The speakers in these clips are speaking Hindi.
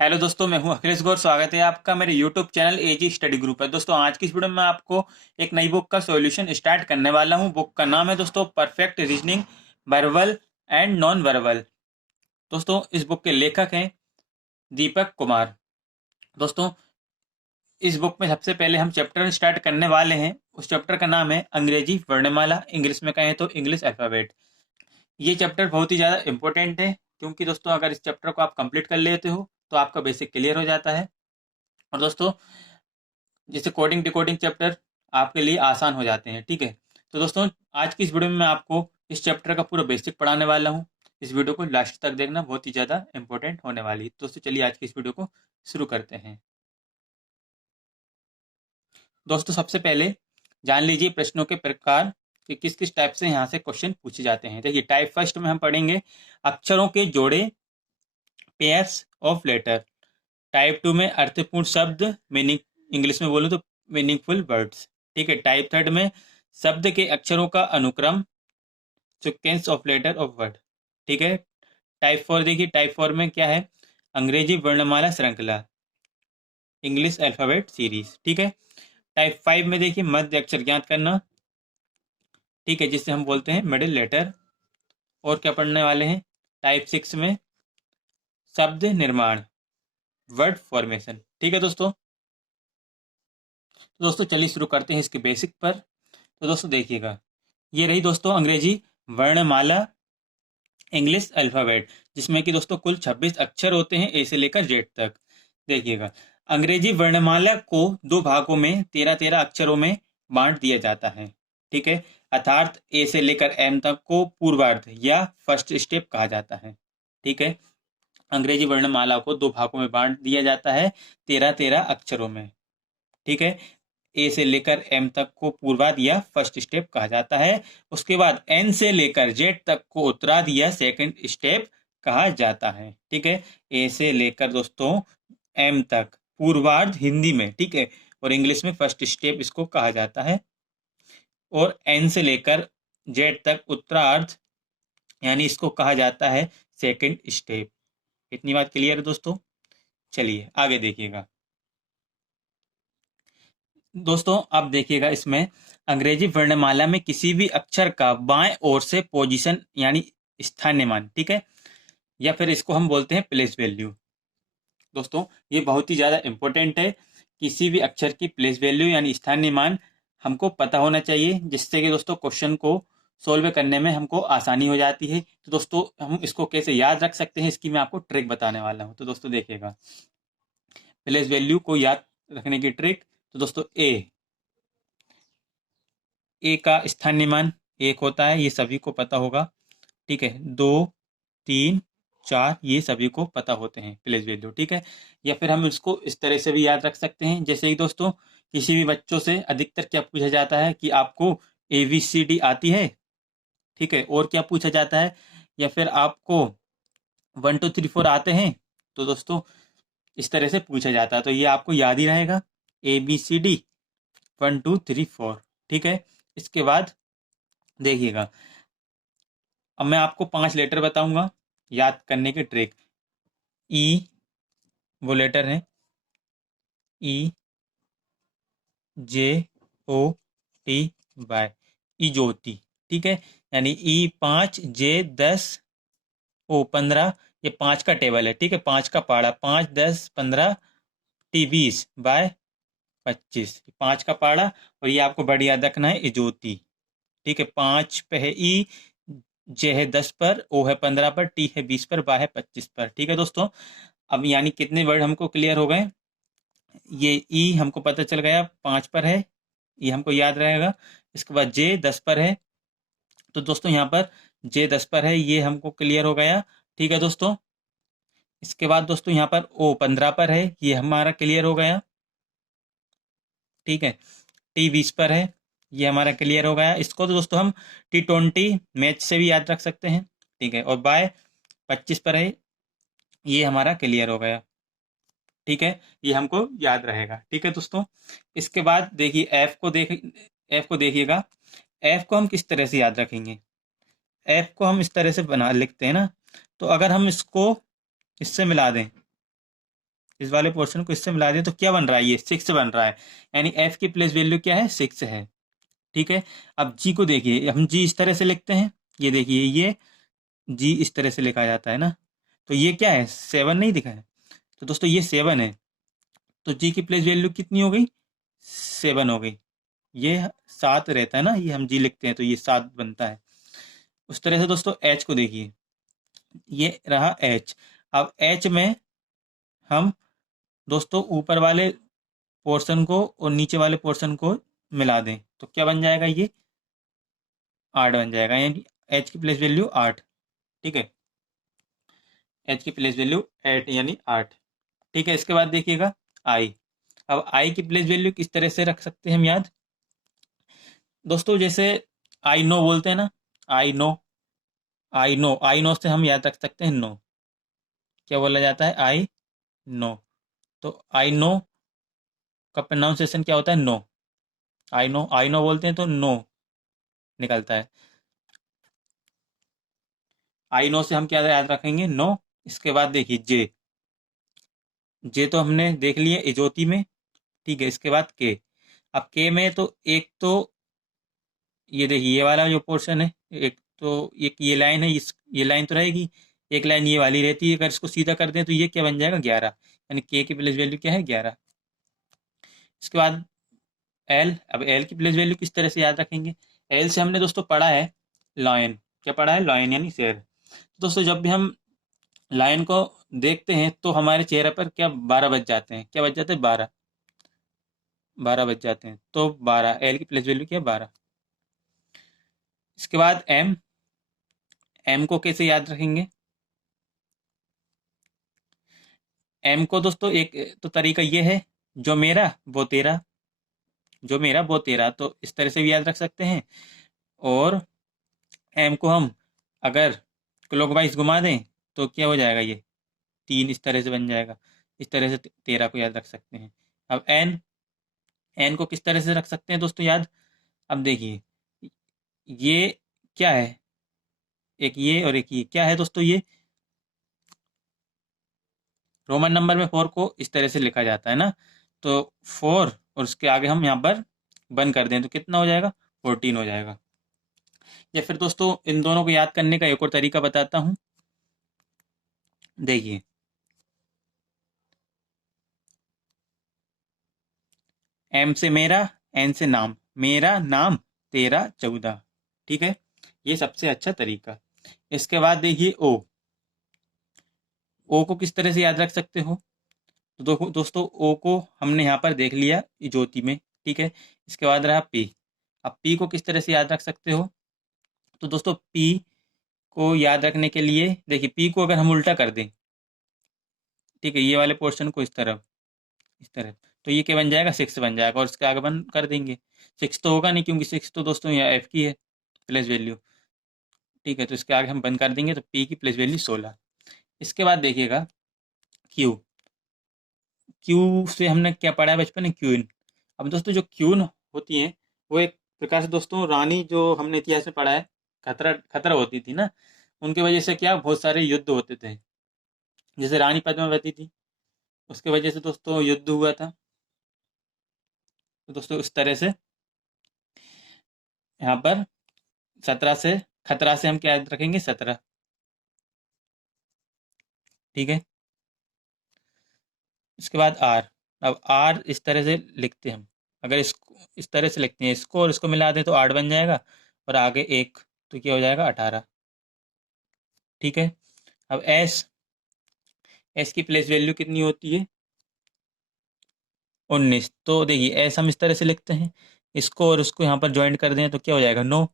हेलो दोस्तों, मैं हूं अखिलेश गौर। स्वागत है आपका मेरे यूट्यूब चैनल एजी स्टडी ग्रुप है। दोस्तों, आज की इस वीडियो में मैं आपको एक नई बुक का सॉल्यूशन स्टार्ट करने वाला हूं। बुक का नाम है दोस्तों perfect reasoning, verbal and non verbal. दोस्तों, इस बुक के लेखक हैं दीपक कुमार। दोस्तों, इस बुक में सबसे पहले हम चैप्टर स्टार्ट करने वाले हैं। उस चैप्टर का नाम है अंग्रेजी वर्णमाला, इंग्लिश में कहें तो इंग्लिश अल्फ़ाबेट। ये चैप्टर बहुत ही ज़्यादा इंपॉर्टेंट है, क्योंकि दोस्तों अगर इस चैप्टर को आप कंप्लीट कर लेते हो तो आपका बेसिक क्लियर हो जाता है। और दोस्तों, जिससे कोडिंग डिकोडिंग चैप्टर आपके लिए आसान हो जाते हैं। ठीक है, तो दोस्तों आज की इस वीडियो में मैं आपको इस चैप्टर का पूरा बेसिक पढ़ाने वाला हूँ। इस वीडियो को लास्ट तक देखना, बहुत ही ज़्यादा इंपॉर्टेंट होने वाली है। दोस्तों चलिए आज की इस वीडियो को शुरू करते हैं। दोस्तों, सबसे पहले जान लीजिए प्रश्नों के प्रकार कि किस किस टाइप से यहाँ से क्वेश्चन पूछे जाते हैं। देखिए, टाइप फर्स्ट में हम पढ़ेंगे अक्षरों के जोड़े, pairs of letter. Type two में अर्थपूर्ण शब्द, मीनिंग, इंग्लिश में बोलूँ तो मीनिंगफुल वर्ड्स। ठीक है, टाइप थर्ड में शब्द के अक्षरों का अनुक्रम, sequence of letter of word. ठीक है, टाइप फोर देखिए, टाइप फोर में क्या है, अंग्रेजी वर्णमाला श्रृंखला, इंग्लिश अल्फाबेट सीरीज। ठीक है, टाइप फाइव में देखिए मध्य अक्षर ज्ञात करना। ठीक है, जिसे हम बोलते हैं मिडिल लेटर। और क्या पढ़ने वाले हैं टाइप सिक्स में, शब्द निर्माण, वर्ड फॉर्मेशन। ठीक है दोस्तों, तो दोस्तों चलिए शुरू करते हैं इसके बेसिक पर। तो दोस्तों देखिएगा, ये रही दोस्तों अंग्रेजी वर्णमाला, इंग्लिश अल्फ़ाबेट, जिसमें कि दोस्तों कुल 26 अक्षर होते हैं, ए से लेकर जेड तक। देखिएगा, अंग्रेजी वर्णमाला को दो भागों में 13-13 अक्षरों में बांट दिया जाता है। ठीक है, अर्थात ए से लेकर एम तक को पूर्वार्ध या फर्स्ट स्टेप कहा जाता है। ठीक है, अंग्रेजी वर्णमाला को दो भागों में बांट दिया जाता है 13-13 अक्षरों में। ठीक है, ए से लेकर एम तक को पूर्वार्ध या फर्स्ट स्टेप कहा जाता है। उसके बाद एन से लेकर जेड तक को उत्तरार्ध या सेकंड स्टेप कहा जाता है। ठीक है, ए से लेकर दोस्तों एम तक पूर्वार्ध हिंदी में, ठीक है, और इंग्लिश में फर्स्ट स्टेप इसको कहा जाता है। और एन से लेकर जेड तक उत्तरार्ध, यानी इसको कहा जाता है सेकंड स्टेप। इतनी बात क्लियर है दोस्तों। चलिए आगे देखिएगा। दोस्तों अब देखिएगा, इसमें अंग्रेजी वर्णमाला में किसी भी अक्षर का बाएं ओर से पोजीशन यानी स्थानीय मान, ठीक है, या फिर इसको हम बोलते हैं प्लेस वैल्यू। दोस्तों ये बहुत ही ज़्यादा इंपॉर्टेंट है। किसी भी अक्षर की प्लेस वैल्यू यानी स्थानीय मान हमको पता होना चाहिए, जिससे कि दोस्तों क्वेश्चन को सोल्व करने में हमको आसानी हो जाती है। तो दोस्तों हम इसको कैसे याद रख सकते हैं, इसकी मैं आपको ट्रिक बताने वाला हूँ। तो दोस्तों देखिएगा, प्लेस वैल्यू को याद रखने की ट्रिक। तो दोस्तों ए का स्थानीय मान एक होता है, ये सभी को पता होगा। ठीक है, दो, तीन, चार, ये सभी को पता होते हैं प्लेस वैल्यू। ठीक है, या फिर हम इसको इस तरह से भी याद रख सकते हैं, जैसे कि दोस्तों किसी भी बच्चों से अधिकतर क्या पूछा जाता है कि आपको ABCD आती है। ठीक है, और क्या पूछा जाता है, या फिर आपको 1 2 3 4 आते हैं। तो दोस्तों इस तरह से पूछा जाता है, तो ये आपको याद ही रहेगा, ABCD 1 2 3 4। ठीक है, इसके बाद देखिएगा, अब मैं आपको 5 लेटर बताऊंगा याद करने की ट्रिक। ई, वो लेटर है ई, J O T इजोती। ठीक है, यानी E 5 J 10 O 15, ये 5 का टेबल है। ठीक है, 5 का पाड़ा, 5 10 15 T 20 बाय 25, 5 का पाड़ा। और ये आपको बड़ी याद रखना है, इजोती। ठीक है, 5 पे है ई, जे है 10 पर, ओ है 15 पर, टी है 20 पर, बा है 25 पर। ठीक है दोस्तों, अब यानी कितने वर्ड हमको क्लियर हो गए। ये ई हमको पता चल गया 5 पर है, ये हमको याद रहेगा। इसके बाद जे 10 पर है, तो दोस्तों यहाँ पर जे 10 पर है, ये हमको क्लियर हो गया। ठीक है दोस्तों, इसके बाद दोस्तों यहाँ पर ओ 15 पर है, ये हमारा क्लियर हो गया। ठीक है, टी 20 पर है, ये हमारा क्लियर हो गया। इसको तो दोस्तों हम T20 मैच से भी याद रख सकते हैं। ठीक है, और बाय 25 पर है, ये हमारा क्लियर हो गया। ठीक है, ये हमको याद रहेगा। ठीक है दोस्तों, इसके बाद देखिए एफ को देखिएगा। एफ को हम किस तरह से याद रखेंगे, एफ को हम इस तरह से बना लिखते हैं ना। तो अगर हम इसको इससे मिला दें, इस वाले पोर्शन को इससे मिला दें तो क्या बन रहा है, ये 6 बन रहा है, यानी एफ की प्लेस वैल्यू क्या है, 6 है। ठीक है, अब जी को देखिए, हम जी इस तरह से लिखते हैं, ये देखिए ये जी इस तरह से लिखा जाता है ना, तो ये क्या है, 7 नहीं दिखा है, तो दोस्तों ये 7 है, तो जी की प्लेस वैल्यू कितनी हो गई, 7 हो गई। ये 7 रहता है ना, ये हम जी लिखते हैं तो ये 7 बनता है। उस तरह से दोस्तों एच को देखिए, ये रहा एच। अब एच में हम दोस्तों ऊपर वाले पोर्शन को और नीचे वाले पोर्शन को मिला दें तो क्या बन जाएगा, ये 8 बन जाएगा, यानी एच की प्लेस वैल्यू 8। ठीक है, एच की प्लेस वैल्यू 8 यानी 8। ठीक है, इसके बाद देखिएगा आई। अब आई की प्लेस वैल्यू किस तरह से रख सकते हैं हम याद, दोस्तों जैसे आई नो बोलते हैं ना, आई know, I know, I no से हम याद रख सकते हैं नो, क्या बोला जाता है, आई नो, तो आई नो का प्रोनाउंसिएशन क्या होता है, know, I know, I know बोलते हैं तो नो निकलता है। आई नो से हम क्या याद रखेंगे, नो। इसके बाद देखिए जे, जे तो हमने देख लिया इजोती में। ठीक है, इसके बाद के। अब के में तो एक तो ये देखिए ये वाला जो पोर्शन है, एक तो एक ये लाइन है, इस ये लाइन तो रहेगी, एक लाइन ये वाली रहती है, अगर इसको सीधा कर दें तो ये क्या बन जाएगा, 11, यानी के की प्लेस वैल्यू क्या है, 11। इसके बाद एल। अब एल की प्लेस वैल्यू किस तरह से याद रखेंगे, एल से हमने दोस्तों पढ़ा है लॉयन, क्या पढ़ा है, लॉयन यानी शेर। तो दोस्तों जब भी हम लायन को देखते हैं तो हमारे चेहरे पर क्या 12 बज जाते हैं, क्या बज जाते हैं, 12, 12 बज जाते हैं, तो 12, एल की प्लेस वैल्यू क्या है, 12। इसके बाद एम, एम को कैसे याद रखेंगे, एम को दोस्तों एक तो तरीका ये है, जो मेरा वो तेरा, जो मेरा वो तेरा, तो इस तरह से भी याद रख सकते हैं। और एम को हम अगर क्लॉकवाइज घुमा दें तो क्या हो जाएगा, ये 3 इस तरह से बन जाएगा, इस तरह से 13 को याद रख सकते हैं। अब एन, एन को किस तरह से रख सकते हैं दोस्तों याद, अब देखिए ये क्या है, एक ये और एक ये क्या है दोस्तों, ये रोमन नंबर में 4 को इस तरह से लिखा जाता है ना, तो 4 और उसके आगे हम यहाँ पर बंद कर दें तो कितना हो जाएगा, 14 हो जाएगा। या फिर दोस्तों इन दोनों को याद करने का एक और तरीका बताता हूँ, देखिए एम से मेरा, एन से नाम, मेरा नाम तेरा 14। ठीक है, ये सबसे अच्छा तरीका। इसके बाद देखिए ओ, ओ को किस तरह से याद रख सकते हो, तो दोस्तों ओ को हमने यहाँ पर देख लिया ज्योति में। ठीक है, इसके बाद रहा पी। अब पी को किस तरह से याद रख सकते हो, तो दोस्तों पी को याद रखने के लिए देखिए पी को अगर हम उल्टा कर दें, ठीक है, ये वाले पोर्शन को इस तरफ, इस तरह, तो ये क्या बन जाएगा, 6 बन जाएगा, और इसके आगे बंद कर देंगे। 6 तो होगा नहीं क्योंकि 6 तो दोस्तों यहाँ एफ की है प्लेस वैल्यू। ठीक है, तो इसके आगे हम बंद कर देंगे तो पी की प्लेस वैल्यू 16। इसके बाद देखिएगा क्यू, क्यू से हमने क्या पढ़ा है बचपन में, क्यून। अब दोस्तों जो क्यून होती हैं वो एक प्रकार से दोस्तों रानी, जो हमने इतिहास में पढ़ा है, खतरा खतरा होती थी ना, उनकी वजह से क्या बहुत सारे युद्ध होते थे, जैसे रानी पद्मावती थी, उसके वजह से दोस्तों युद्ध हुआ था। तो दोस्तों इस तरह से यहाँ पर 17 से, खतरा से हम क्या याद रखेंगे, 17। ठीक है, इसके बाद आर। अब आर इस तरह से लिखते हैं हम, अगर इसको इस तरह से लिखते हैं, इसको और इसको मिला दें तो 8 बन जाएगा, और आगे एक तो क्या हो जाएगा, 18। ठीक है, अब एस, एस की प्लेस वैल्यू कितनी होती है, 19। तो देखिए एस हम इस तरह से लिखते हैं, इसको और इसको यहाँ पर ज्वाइंट कर दें तो क्या हो जाएगा, 9,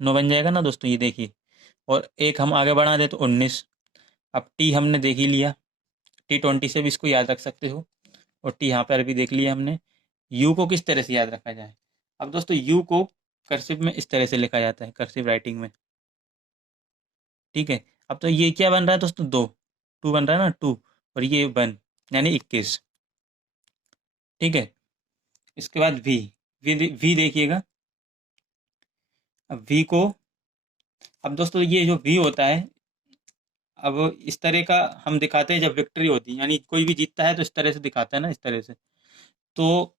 9 बन जाएगा ना दोस्तों, ये देखिए, और एक हम आगे बढ़ा दें तो 19। अब टी हमने देख ही लिया, T20 से भी इसको याद रख सकते हो, और टी यहाँ पर भी देख लिया हमने। यू को किस तरह से याद रखा जाए, अब दोस्तों यू को कर्सिव में इस तरह से लिखा जाता है, कर्सिव राइटिंग में। ठीक है, अब तो ये क्या बन रहा है दोस्तों, 2, 2 बन रहा है ना, 2, और ये 1, यानी 21। ठीक है, इसके बाद वी, वी देखिएगा। अब वी को, अब दोस्तों ये जो वी होता है अब इस तरह का हम दिखाते हैं जब विक्ट्री होती है, यानी कोई भी जीतता है तो इस तरह से दिखाता है ना, इस तरह से। तो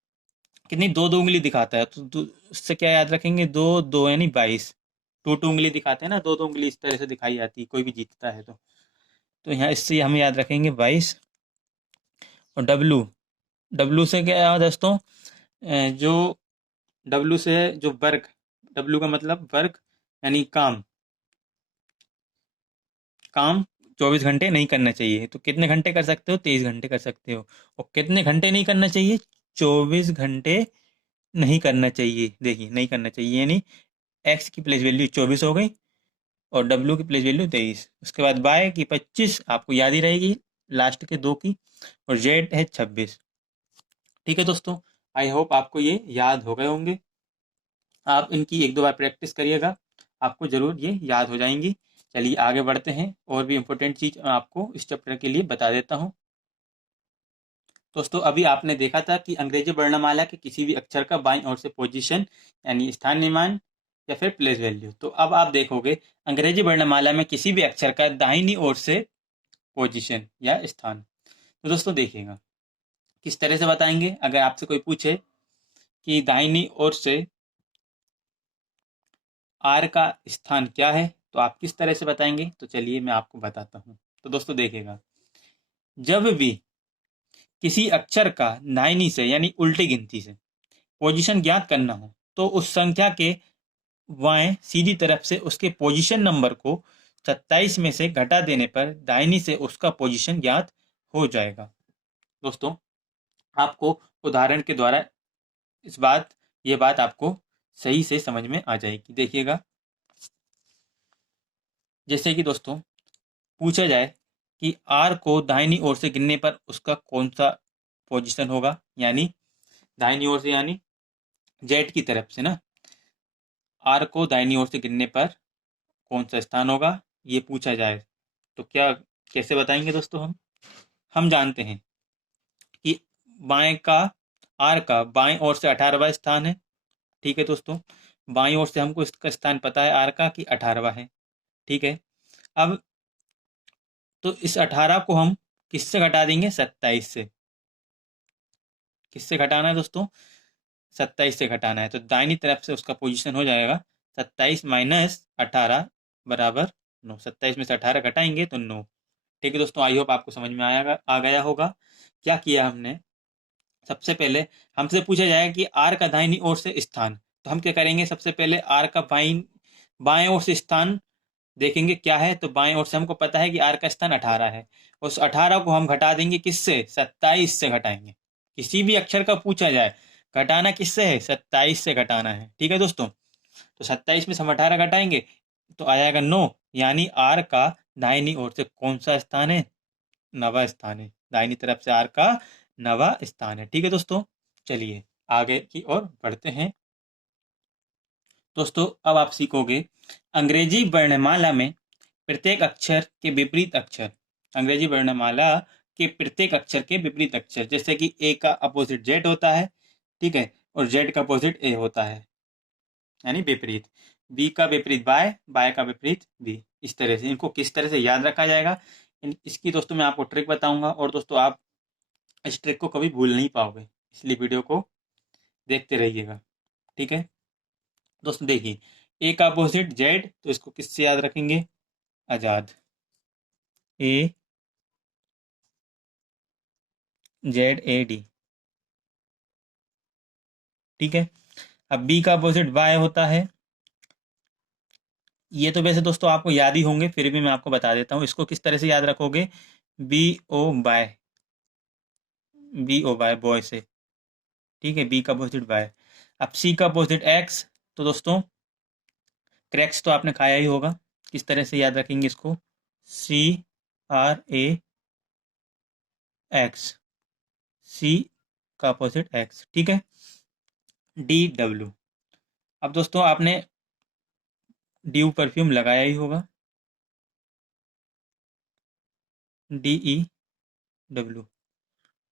कितनी, दो दो उंगली दिखाता है, तो उससे क्या याद रखेंगे, दो दो यानी 22। टू टू उंगली दिखाते हैं ना, दो दो उंगली इस तरह से दिखाई जाती है कोई भी जीतता है तो यहाँ इससे हम याद रखेंगे 22। और डब्लू, डब्लू से क्या है दोस्तों, जो डब्लू से है जो वर्क, डब्लू का मतलब वर्क यानी काम, काम 24 घंटे नहीं करना चाहिए। तो कितने घंटे कर सकते हो, 23 घंटे कर सकते हो। और कितने घंटे नहीं करना चाहिए, 24 घंटे नहीं करना चाहिए। देखिए नहीं करना चाहिए, यानी एक्स की प्लेस वैल्यू 24 हो गई और डब्ल्यू की प्लेस वैल्यू 23। उसके बाद बाय की 25 आपको याद ही रहेगी, लास्ट के दो की। और जेड है 26। ठीक है दोस्तों, आई होप आपको ये याद हो गए होंगे। आप इनकी एक दो बार प्रैक्टिस करिएगा, आपको ज़रूर ये याद हो जाएंगी। चलिए आगे बढ़ते हैं, और भी इम्पोर्टेंट चीज़ आपको इस चैप्टर के लिए बता देता हूँ। दोस्तों अभी आपने देखा था कि अंग्रेजी वर्णमाला के किसी भी अक्षर का बाईं ओर से पोजीशन यानी स्थान निर्माण या फिर प्लेस वैल्यू। तो अब आप देखोगे अंग्रेजी वर्णमाला में किसी भी अक्षर का दाहिनी ओर से पोजीशन या स्थान। तो दोस्तों देखिएगा किस तरह से बताएंगे। अगर आपसे कोई पूछे कि दाहिनी ओर से आर का स्थान क्या है, तो आप किस तरह से बताएंगे, तो चलिए मैं आपको बताता हूँ। तो दोस्तों देखिएगा, जब भी किसी अक्षर का दाहिनी से यानी उल्टी गिनती से पोजीशन ज्ञात करना हो, तो उस संख्या के बाएं सीधी तरफ से उसके पोजीशन नंबर को 27 में से घटा देने पर दाहिनी से उसका पोजीशन ज्ञात हो जाएगा। दोस्तों आपको उदाहरण के द्वारा ये बात आपको सही से समझ में आ जाएगी। देखिएगा, जैसे कि दोस्तों पूछा जाए कि आर को दाहिनी ओर से गिनने पर उसका कौन सा पोजीशन होगा, यानी दाहिनी ओर से यानी जेड की तरफ से ना, आर को दाहिनी ओर से गिनने पर कौन सा स्थान होगा, ये पूछा जाए तो क्या कैसे बताएंगे दोस्तों। हम जानते हैं कि बाएं का आर का बाएं ओर से 18वां स्थान है। ठीक है दोस्तों, बाईं ओर से हमको इसका स्थान पता है आर का कि 18वां है। ठीक है, अब तो इस 18 को हम किससे घटा देंगे, 27 से। किससे घटाना है दोस्तों, 27 से घटाना है। तो दाहिनी तरफ से उसका पोजीशन हो जाएगा 27 माइनस 18 बराबर 9। 27 में से 18 घटाएंगे तो 9। ठीक है दोस्तों, आई होप आपको समझ में आ गया होगा। क्या किया हमने, सबसे पहले हमसे पूछा जाएगा कि आर का दाहिनी ओर से स्थान, तो हम क्या करेंगे, सबसे पहले आर का बाएं ओर से स्थान देखेंगे क्या है। तो बाएं ओर से हमको पता है कि आर का स्थान 18 है। उस 18 को हम घटा देंगे किससे, 27 से घटाएंगे। किसी भी अक्षर का पूछा जाए घटाना किससे है, 27 से घटाना है। ठीक है दोस्तों, तो 27 में से हम 18 घटाएंगे तो आ जाएगा 9, यानी आर का दाहिनी ओर से कौन सा स्थान है, नवा स्थान है। दाहिनी तरफ से आर का नवा स्थान है। ठीक है दोस्तों, चलिए आगे की ओर बढ़ते हैं। दोस्तों अब आप सीखोगे अंग्रेजी वर्णमाला में प्रत्येक अक्षर के विपरीत अक्षर। अंग्रेजी वर्णमाला के प्रत्येक अक्षर के विपरीत अक्षर, जैसे कि ए का अपोजिट जेड होता है, ठीक है, और जेड का अपोजिट ए होता है, यानी विपरीत। बी का विपरीत बाय, बाय का विपरीत बी। इस तरह से इनको किस तरह से याद रखा जाएगा, इसकी दोस्तों मैं आपको ट्रिक बताऊंगा। और दोस्तों आप इस ट्रिक को कभी भूल नहीं पाओगे, इसलिए वीडियो को देखते रहिएगा। ठीक है दोस्तों, देखिए ए का अपोजिट जेड, तो इसको किससे याद रखेंगे, आजाद। ए जेड ए डी। ठीक है, अब बी का अपोजिट वाई होता है। ये तो वैसे दोस्तों आपको याद ही होंगे, फिर भी मैं आपको बता देता हूँ इसको किस तरह से याद रखोगे, B O by, B O by boy से। ठीक है, बी का अपोजिट वाई। अब सी का अपोजिट एक्स, तो दोस्तों क्रैक्स तो आपने खाया ही होगा। किस तरह से याद रखेंगे इसको, सी आर ए एक्स, सी का अपोजिट एक्स। ठीक है, डी डब्ल्यू। अब दोस्तों आपने ड्यू परफ्यूम लगाया ही होगा, डी ई डब्ल्यू,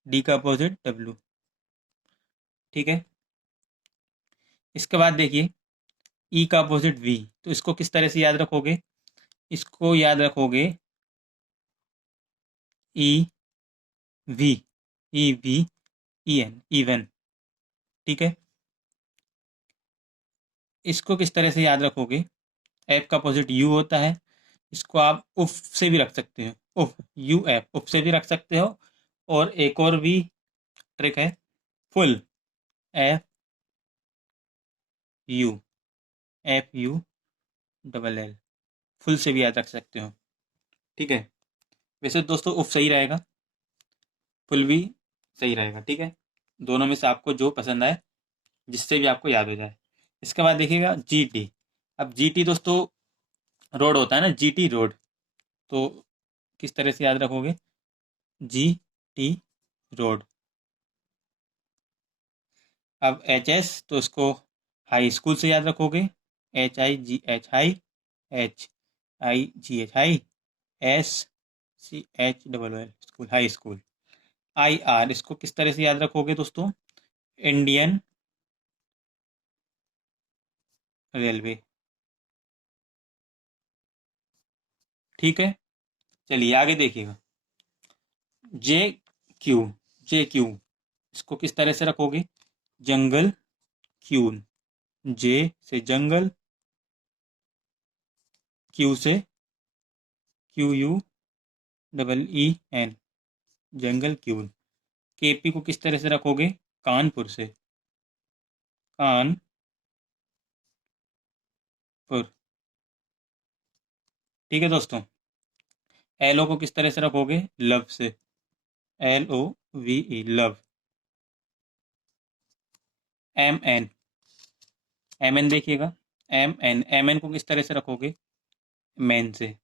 डी का अपोजिट डब्ल्यू। ठीक है, इसके बाद देखिए ई का अपोजिट वी, तो इसको किस तरह से याद रखोगे, इसको याद रखोगे E V, E V E N, even. ठीक है, इसको किस तरह से याद रखोगे? एफ का अपोजिट यू होता है। इसको आप उफ से भी रख सकते हो, उफ, यू एफ, उफ से भी रख सकते हो। और एक और भी ट्रिक है, full, F you, F U double L, full से भी याद रख सकते हो। ठीक है, वैसे दोस्तों उफ सही रहेगा, फुल भी सही रहेगा। ठीक है, दोनों में से आपको जो पसंद आए, जिससे भी आपको याद हो जाए। इसके बाद देखिएगा जी टी। अब जी टी दोस्तों रोड होता है ना, जी टी रोड, तो किस तरह से याद रखोगे? G T road. अब एच एस, तो इसको हाई स्कूल से याद रखोगे, H I G H, high, H I G H, high, S C H double L, school, high school. I R, इसको किस तरह से याद रखोगे दोस्तों? Indian railway. ठीक है, चलिए आगे देखिएगा। जे क्यू, जे क्यू, इसको किस तरह से रखोगे? जंगल क्यून, जे से जंगल, क्यू से Q U double E N, jungle queen. KP को किस तरह से रखोगे? कानपुर से, कानपुर। ठीक है दोस्तों, एल ओ को किस तरह से रखोगे? लव से, L O V E, love. M N, M N देखिएगा, एम एन, एम एन को किस तरह से रखोगे? मैन से,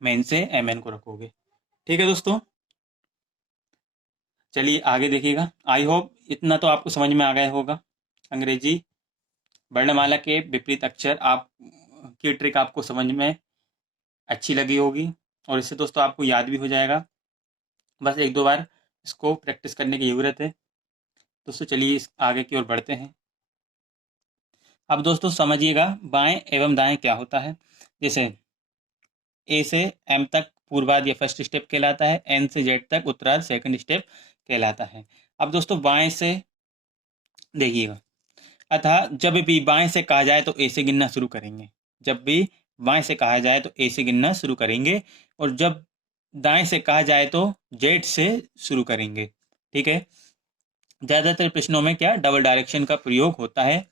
मैन से एम एन को रखोगे। ठीक है दोस्तों, चलिए आगे देखिएगा। आई होप इतना तो आपको समझ में आ गया होगा। अंग्रेजी वर्णमाला के विपरीत अक्षर आप की ट्रिक आपको समझ में अच्छी लगी होगी, और इससे दोस्तों आपको याद भी हो जाएगा। बस एक दो बार इसको प्रैक्टिस करने की ज़रूरत है। दोस्तों चलिए इस आगे की ओर बढ़ते हैं। अब दोस्तों समझिएगा बाएं एवं दाएं क्या होता है। जैसे ए से एम तक पूर्वार्ध या फर्स्ट स्टेप कहलाता है, एन से जेड तक उत्तरार्ध सेकंड स्टेप कहलाता है। अब दोस्तों बाएं से देखिएगा, अतः जब भी बाएं से कहा जाए तो ए से गिनना शुरू करेंगे। जब भी बाएं से कहा जाए तो ए से गिनना शुरू करेंगे, और जब दाएं से कहा जाए तो जेड से शुरू करेंगे। ठीक है, ज़्यादातर प्रश्नों में क्या डबल डायरेक्शन का प्रयोग होता है।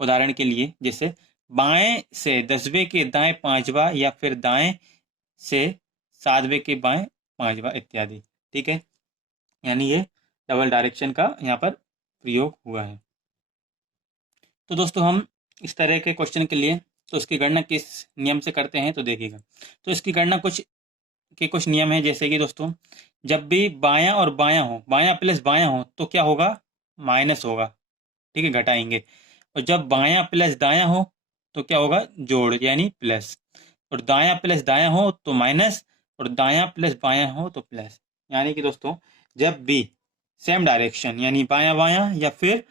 उदाहरण के लिए जैसे बाएं से 10वें के दाएं पांचवा, या फिर दाएं से 7वें के बाएं पांचवा इत्यादि। ठीक है, यानी ये डबल डायरेक्शन का यहाँ पर प्रयोग हुआ है। तो दोस्तों हम इस तरह के क्वेश्चन के लिए तो इसकी गणना किस नियम से करते हैं तो देखिएगा। तो इसकी गणना कुछ नियम है, जैसे कि दोस्तों जब भी बायां और बायां हो, बायां प्लस बायां हो तो क्या होगा? माइनस होगा। ठीक है, घटाएंगे। और जब बायां प्लस दायां हो तो क्या होगा? जोड़, यानी प्लस। और दायां प्लस दायां हो तो माइनस, और दायां प्लस बायां हो तो प्लस। यानी कि दोस्तों जब भी सेम डायरेक्शन, यानी बायां बायां या फिर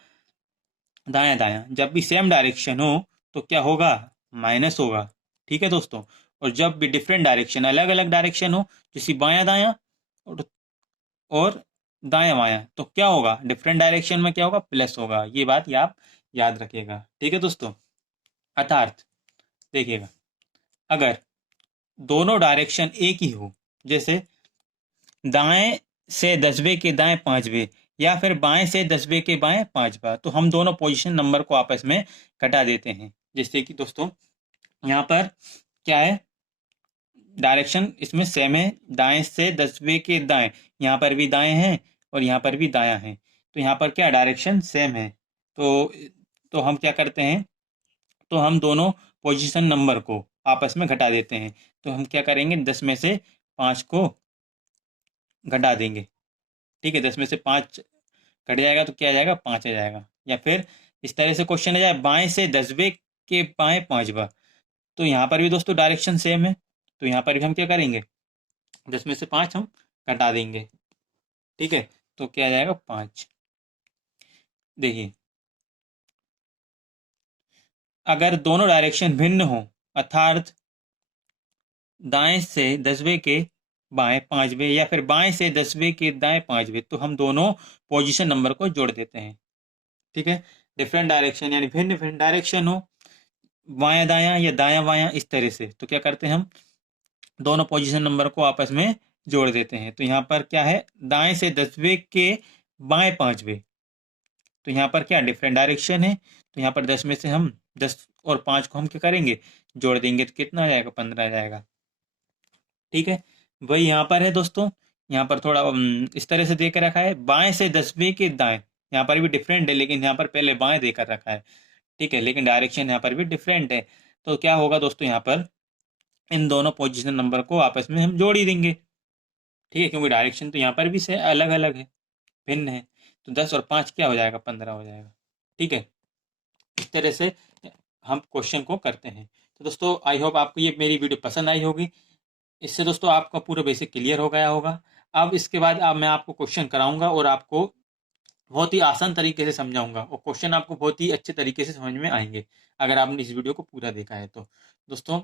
दायां दायां, जब भी सेम डायरेक्शन हो तो क्या होगा? माइनस होगा। ठीक है दोस्तों, और जब भी डिफरेंट डायरेक्शन, अलग अलग डायरेक्शन हो, जैसे बायां दायां और, और दायां बायां, तो क्या होगा? डिफरेंट डायरेक्शन में क्या होगा? प्लस होगा। ये बात आप याद रखिएगा। ठीक है दोस्तों, अर्थात देखिएगा, अगर दोनों डायरेक्शन एक ही हो, जैसे दाएं से 10वें के दाएं पांचवें, या फिर बाएं से 10वें के बाएं पांचवा, तो हम दोनों पोजीशन नंबर को आपस में घटा देते हैं। जैसे कि दोस्तों यहाँ पर क्या है, डायरेक्शन इसमें सेम है, दाएं से 10वें के दाएं, यहाँ पर भी दाएं हैं और यहाँ पर भी दायां है, तो यहाँ पर क्या डायरेक्शन सेम है। तो हम क्या करते हैं, तो हम दोनों पोजीशन नंबर को आपस में घटा देते हैं। तो हम क्या करेंगे, 10 में से 5 को घटा देंगे। ठीक है, 10 में से 5 घट जाएगा तो क्या आ जाएगा? 5 आ जाएगा। या फिर इस तरह से क्वेश्चन आ जाए, बाएं से 10वें के बाएं पांचवा, तो यहाँ पर भी दोस्तों डायरेक्शन सेम है, तो यहाँ पर भी हम क्या करेंगे, 10 में से 5 हम घटा देंगे। ठीक है, तो क्या आ जाएगा? 5। देखिए, अगर दोनों डायरेक्शन भिन्न हो, अर्थात दाएं से 10वें के बाएं 5वें या फिर बाएं से 10वें के दाएं 5वें, तो हम दोनों पोजीशन नंबर को जोड़ देते हैं। ठीक है, डिफरेंट डायरेक्शन यानी भिन्न भिन्न डायरेक्शन हो, बायां दायां या दायां बायां, इस तरह से, तो क्या करते हैं हम दोनों पोजीशन नंबर को आपस में जोड़ देते हैं। तो यहाँ पर क्या है, दाएं से 10वें के बाएं 5वें, तो यहाँ पर क्या डिफरेंट डायरेक्शन है, तो यहाँ पर 10 में से हम 10 और 5 को हम क्या करेंगे, जोड़ देंगे, तो कितना आ जाएगा, 15 आ जाएगा। ठीक है, वही यहाँ पर है दोस्तों, यहाँ पर थोड़ा इस तरह से दे के रखा है, बाएं से 10वें के दाएं, यहाँ पर भी डिफरेंट है, लेकिन यहाँ पर पहले बाएं देकर रखा है। ठीक है, लेकिन डायरेक्शन यहाँ पर भी डिफरेंट है। तो क्या होगा दोस्तों, यहाँ पर इन दोनों पोजीशन नंबर को आपस में हम जोड़ ही देंगे। ठीक है, क्योंकि डायरेक्शन तो यहाँ पर भी से अलग अलग है, भिन्न है। तो 10 और 5 क्या हो जाएगा, 15 हो जाएगा। ठीक है, इस तरह से हम क्वेश्चन को करते हैं। तो दोस्तों आई होप आपको ये मेरी वीडियो पसंद आई होगी। इससे दोस्तों आपका पूरा बेसिक क्लियर हो गया होगा। अब इसके बाद अब मैं आपको क्वेश्चन कराऊंगा और आपको बहुत ही आसान तरीके से समझाऊंगा, और क्वेश्चन आपको बहुत ही अच्छे तरीके से समझ में आएंगे अगर आपने इस वीडियो को पूरा देखा है तो। दोस्तों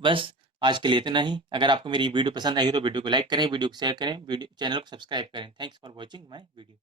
बस आज के लिए इतना ही। अगर आपको मेरी वीडियो पसंद आई तो वीडियो को लाइक करें, वीडियो को शेयर करें, वीडियो चैनल को सब्सक्राइब करें। Thanks for watching my video.